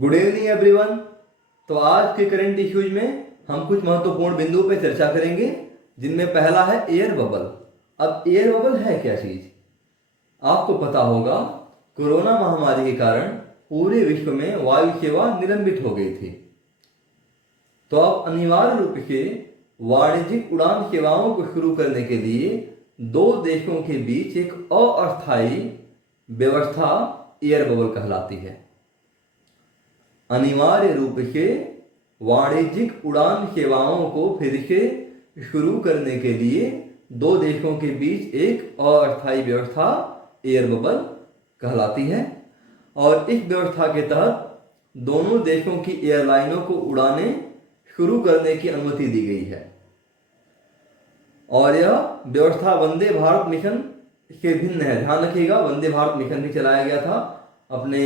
Good evening everyone. तो आज के करंट इश्यूज में हम कुछ महत्वपूर्ण बिंदुओं पर चर्चा करेंगे, जिनमें पहला है एयर बबल। अब एयर बबल है क्या चीज? आपको पता होगा, कोरोना महामारी के कारण पूरे विश्व में वायु सेवा निलंबित हो गई थी। तो अब अनिवार्य रूप से वाणिज्यिक उड़ान सेवाओं को शुरू करने के लिए दो देशों के बीच एक अस्थायी व्यवस्था एयर बबल कहलाती है। अनिवार्य रूप से वाणिज्यिक उड़ान सेवाओं को फिर से शुरू करने के लिए दो देशों के बीच एक अस्थायी व्यवस्था एयर बबल कहलाती है। और इस व्यवस्था के तहत दोनों देशों की एयरलाइनों को उड़ानें शुरू करने की अनुमति दी गई है। और यह व्यवस्था वंदे भारत मिशन से भिन्न है। ध्यान रखिएगा, वंदे भारत मिशन भी चलाया गया था अपने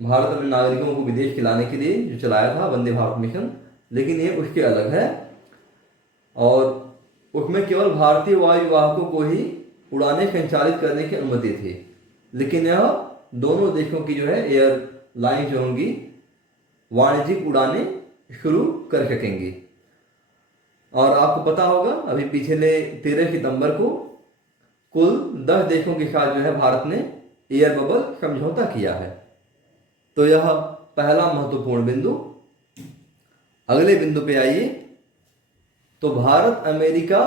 भारत में नागरिकों को विदेश खिलाने के लिए, जो चलाया था वंदे भारत मिशन, लेकिन ये उसके अलग है। और उसमें केवल भारतीय वायु वाहकों को ही उड़ानें संचालित करने की अनुमति थी, लेकिन यह दोनों देशों की जो है एयरलाइन जो होंगी वाणिज्यिक उड़ानें शुरू कर सकेंगी। और आपको पता होगा, अभी पिछले 13 सितंबर को कुल 10 देशों के साथ जो है भारत ने एयर बबल समझौता किया है। तो यह पहला महत्वपूर्ण बिंदु। अगले बिंदु पे आइए। तो भारत अमेरिका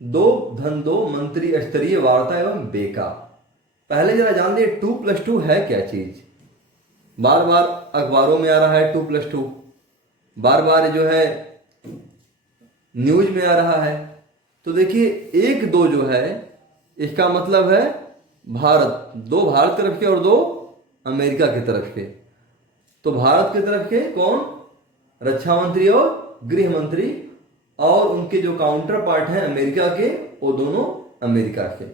दो मंत्री स्तरीय वार्ता एवं बेका। पहले जरा जान लिए 2+2 है क्या चीज। बार बार अखबारों में आ रहा है 2+2, बार बार जो है न्यूज में आ रहा है। तो देखिए 1-2 जो है, इसका मतलब है भारत, 2 भारत की तरफ से और 2 अमेरिका की तरफ से। तो भारत की तरफ से कौन? रक्षा मंत्री और गृह मंत्री, और उनके जो काउंटर पार्ट हैं अमेरिका के, वो दोनों अमेरिका के।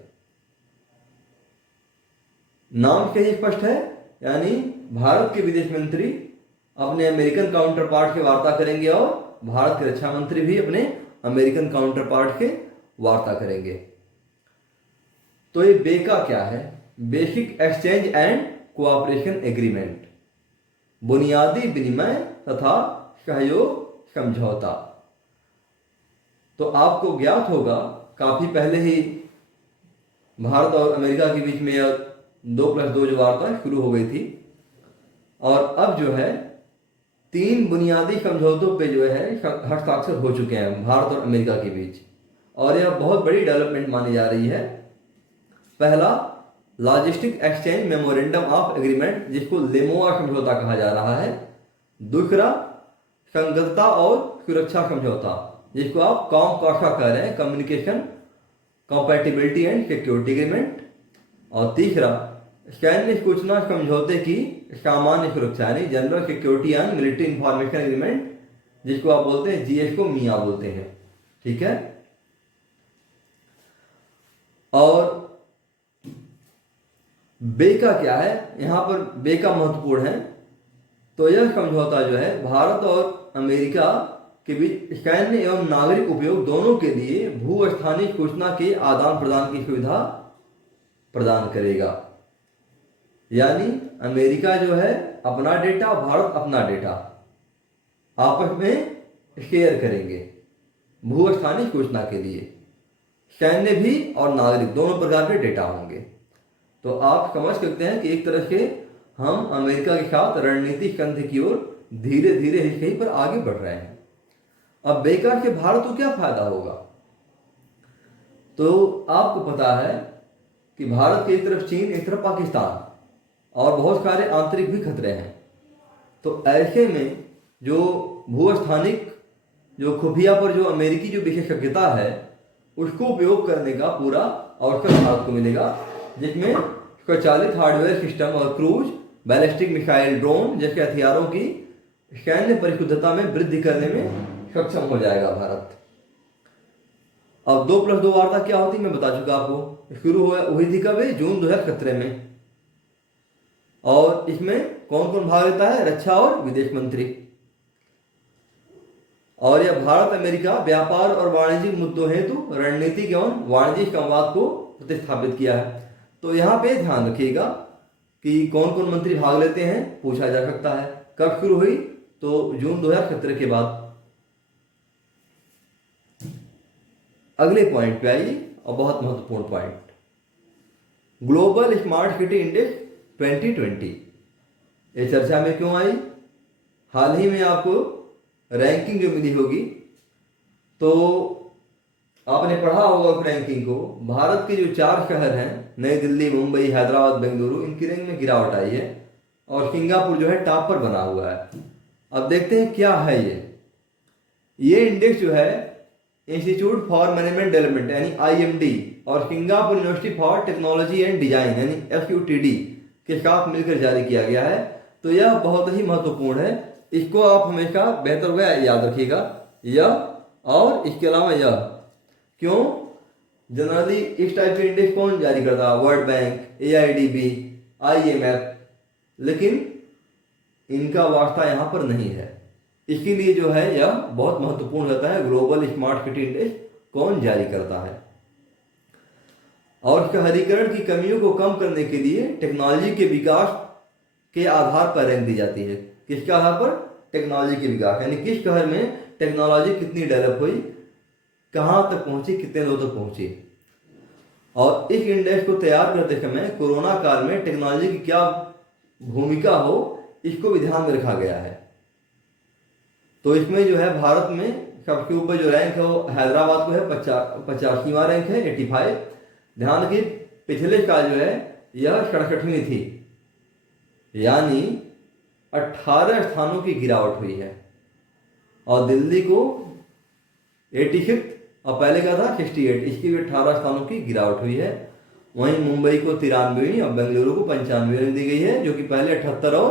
नाम से ही स्पष्ट है, यानी भारत के विदेश मंत्री अपने अमेरिकन काउंटर पार्ट से वार्ता करेंगे और भारत के रक्षा मंत्री भी अपने अमेरिकन काउंटर पार्ट से वार्ता करेंगे। तो ये बेका क्या है? Basic exchange and cooperation agreement, बुनियादी विनिमय तथा सहयोग समझौता। तो आपको ज्ञात होगा, काफी पहले ही भारत और अमेरिका के बीच में 2+2 जो वार्ता शुरू हो गई थी। और अब जो है 3 बुनियादी समझौतों पे जो है हस्ताक्षर हो चुके हैं भारत और अमेरिका के बीच, और यह बहुत बड़ी डेवलपमेंट मानी जा रही है। पहला, logistic exchange memorandum of agreement, जिसको लेमोआ समझौता कहा जा रहा है। दूसरा, संगतता और सुरक्षा समझौता, जिसको आप कॉमकासा कह रहे हैं, communication compatibility and security agreement. और तीसरा, सैन्य सूचना समझौते की सामान्य सुरक्षा, यानी general security and military information agreement, जिसको आप बोलते हैं जीएस को मिया बोलते हैं। ठीक है। और बेका क्या है? यहां पर बेका महत्वपूर्ण है। तो यह समझौता जो है भारत और अमेरिका के बीच सैन्य एवं नागरिक उपयोग दोनों के लिए भू-स्थानिक सूचना के आदान प्रदान की सुविधा प्रदान करेगा। यानी अमेरिका जो है अपना डेटा, भारत अपना डेटा आपस में शेयर करेंगे भू-स्थानिक सूचना के लिए। सैन्य भी और नागरिक दोनों प्रकार के डेटा होंगे। तो आप समझ सकते हैं कि एक तरह से हम अमेरिका के साथ रणनीतिक संधि की ओर धीरे धीरे कहीं पर आगे बढ़ रहे हैं। अब बेका से भारत को क्या फायदा होगा? तो आपको पता है कि भारत की एक तरफ चीन, एक तरफ पाकिस्तान, और बहुत सारे आंतरिक भी खतरे हैं। तो ऐसे में जो भू-स्थानिक जो खुफिया पर जो अमेरिकी जो विशेषज्ञता है, उसको उपयोग करने का पूरा अवसर भारत को मिलेगा, जिसमें स्वचालित हार्डवेयर सिस्टम और क्रूज, बैलिस्टिक मिसाइल, ड्रोन जैसे हथियारों की सैन्य परिशुद्धता में वृद्धि करने में सक्षम हो जाएगा भारत। अब 2+2 वार्ता क्या होती मैं बता चुका आपको। शुरू हुई थी कब? जून 2017 में। और इसमें कौन कौन भाग लेता है? रक्षा और विदेश मंत्री। और यह भारत अमेरिका व्यापार और वाणिज्यिक मुद्दों हेतु रणनीतिक एवं वाणिज्यिक संवाद को प्रतिस्थापित किया है। तो यहाँ पे ध्यान रखिएगा कि कौन कौन मंत्री भाग लेते हैं, पूछा जा सकता है। कब शुरू हुई? तो जून 2017 के बाद। अगले पॉइंट पे आइए, और बहुत महत्वपूर्ण point, global smart city index 2020। ये चर्चा में क्यों आई? हाल ही में आपको रैंकिंग जो मिली होगी, तो आपने पढ़ा होगा उस रैंकिंग को। भारत के जो 4 शहर हैं, नई दिल्ली, मुंबई, हैदराबाद, बेंगलुरु, इनकी रैंक में गिरावट आई है और सिंगापुर जो है टॉप पर बना हुआ है। अब देखते हैं क्या है ये इंडेक्स जो है इंस्टीट्यूट फॉर मैनेजमेंट डेवलपमेंट यानी IMD और Singapore university for technology and design यानी SUTD के साथ मिलकर जारी किया गया है। तो यह बहुत ही महत्वपूर्ण है, इसको आप हमेशा बेहतर होगा याद रखिएगा। यह और इसके अलावा यह, क्यों? जनरली इस टाइप के इंडेक्स कौन जारी करता है? वर्ल्ड बैंक, AIDB, IMF, लेकिन इनका वास्ता यहाँ पर नहीं है। इसके लिए जो है यह बहुत महत्वपूर्ण रहता है, ग्लोबल स्मार्ट सिटी इंडेक्स कौन जारी करता है। और शहरीकरण की कमियों को कम करने के लिए टेक्नोलॉजी के विकास के आधार पर रैंक दी जाती है। किसके आधार पर? टेक्नोलॉजी के विकास, यानी किस शहर में टेक्नोलॉजी कितनी डेवलप हुई, कहाँ तक पहुंची, कितने लोग तक पहुंची। और इस इंडेक्स को तैयार करते समय कोरोना काल में टेक्नोलॉजी की क्या भूमिका हो, इसको भी ध्यान में रखा गया है। तो इसमें जो है भारत में सबसे ऊपर जो रैंक है वो हैदराबाद को है, 85वां रैंक है, 85। ध्यान रखिए पिछले साल जो है यह 67वीं थी, यानी 18 स्थानों की गिरावट हुई है। और दिल्ली को 86 और पहले का था 68, इसकी भी 18 स्थानों की गिरावट हुई है। वहीं मुंबई को 93 और बेंगलुरु को 95 रैंक दी गई है, जो कि पहले 78 और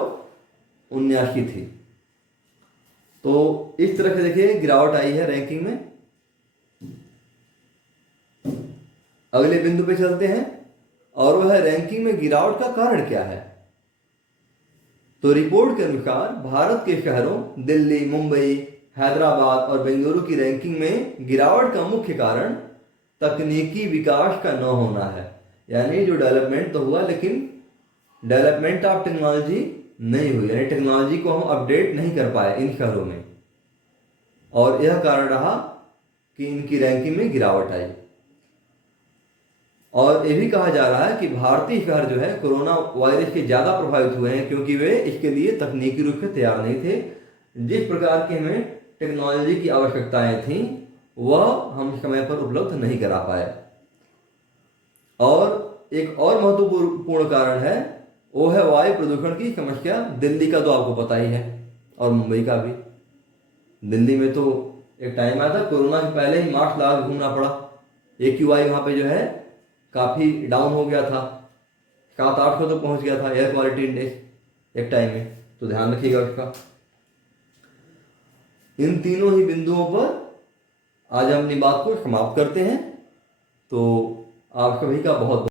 79 थी। तो इस तरह से देखिए गिरावट आई है रैंकिंग में। अगले बिंदु पे चलते हैं, और वह रैंकिंग में गिरावट का कारण क्या है। तो रिपोर्ट के अनुसार भारत के शहरों दिल्ली, मुंबई, हैदराबाद और बेंगलुरु की रैंकिंग में गिरावट का मुख्य कारण तकनीकी विकास का न होना है। यानी जो डेवलपमेंट तो हुआ, लेकिन डेवलपमेंट ऑफ टेक्नोलॉजी नहीं हुई, यानी टेक्नोलॉजी को हम अपडेट नहीं कर पाए इन शहरों में, और यह कारण रहा कि इनकी रैंकिंग में गिरावट आई। और ये भी कहा जा रहा है कि भारतीय शहर जो है कोरोना वायरस के ज़्यादा प्रभावित हुए हैं, क्योंकि वे इसके लिए तकनीकी रूप से तैयार नहीं थे। जिस प्रकार की हमें टेक्नोलॉजी की आवश्यकताएं थीं वह हम समय पर उपलब्ध नहीं करा पाए। और एक और महत्वपूर्ण कारण है, वो है वायु प्रदूषण की समस्या। दिल्ली का तो आपको पता ही है, और मुंबई का भी। दिल्ली में तो एक टाइम आया था कोरोना के पहले ही मास्क लगा के घूमना पड़ा। AQI वहाँ पे जो है काफ़ी डाउन हो गया था, 700-800 तो पहुँच गया था एयर क्वालिटी इंडेक्स एक टाइम में। तो ध्यान रखिएगा उसका। इन तीनों ही बिंदुओं पर आज हम अपनी बात को समाप्त करते हैं। तो आप सभी का बहुत